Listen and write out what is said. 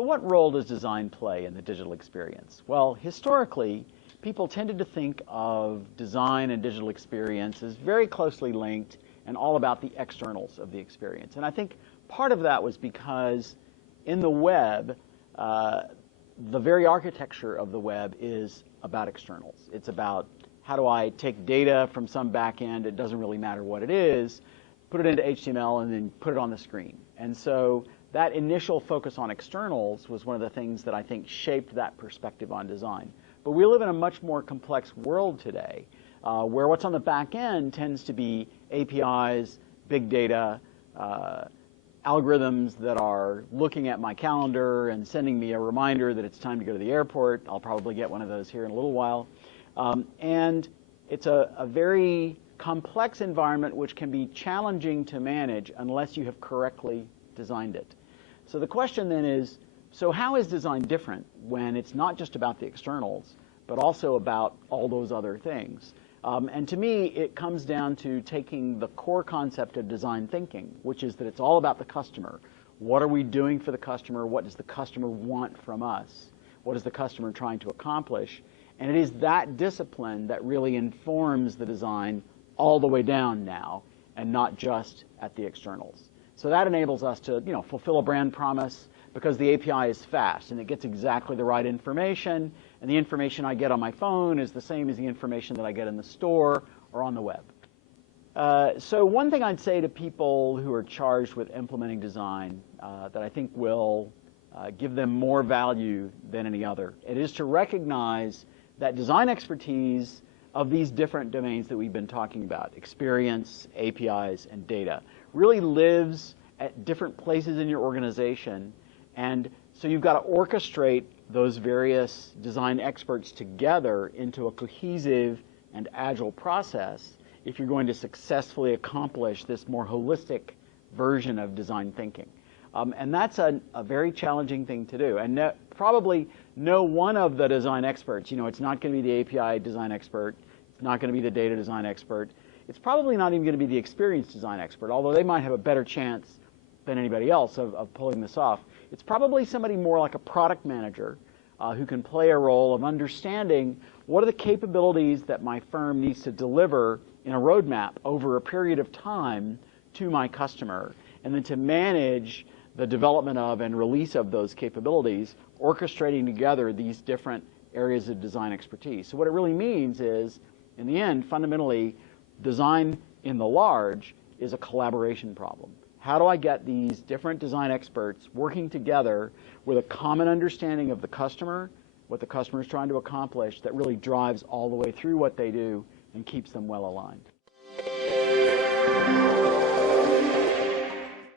So what role does design play in the digital experience? Well, historically, people tended to think of design and digital experience as very closely linked and all about the externals of the experience. And I think part of that was because in the web, the very architecture of the web is about externals. It's about how do I take data from some back end, it doesn't really matter what it is, put it into HTML and then put it on the screen. And so that initial focus on externals was one of the things that I think shaped that perspective on design. But we live in a much more complex world today, where what's on the back end tends to be APIs, big data, algorithms that are looking at my calendar and sending me a reminder that it's time to go to the airport. I'll probably get one of those here in a little while. And it's a very complex environment which can be challenging to manage unless you have correctly designed it. So the question then is, so how is design different when it's not just about the externals, but also about all those other things? And to me, it comes down to taking the core concept of design thinking, which is that it's all about the customer. What are we doing for the customer? What does the customer want from us? What is the customer trying to accomplish? And it is that discipline that really informs the design all the way down now, and not just at the externals. So that enables us to, fulfill a brand promise because the API is fast and it gets exactly the right information, and the information I get on my phone is the same as the information that I get in the store or on the web. So one thing I'd say to people who are charged with implementing design that I think will give them more value than any other, it is to recognize that design expertise of these different domains that we've been talking about, experience, APIs, and data, really lives at different places in your organization. And so you've got to orchestrate those various design experts together into a cohesive and agile process if you're going to successfully accomplish this more holistic version of design thinking. And that's a very challenging thing to do. And probably no one of the design experts, it's not going to be the API design expert, it's not going to be the data design expert, it's probably not even going to be the experience design expert, although they might have a better chance than anybody else of pulling this off. It's probably somebody more like a product manager who can play a role of understanding what are the capabilities that my firm needs to deliver in a roadmap over a period of time to my customer, and then to manage the development of and release of those capabilities, orchestrating together these different areas of design expertise. So what it really means is, in the end, fundamentally, design in the large is a collaboration problem. How do I get these different design experts working together with a common understanding of the customer, what the customer is trying to accomplish, that really drives all the way through what they do and keeps them well aligned?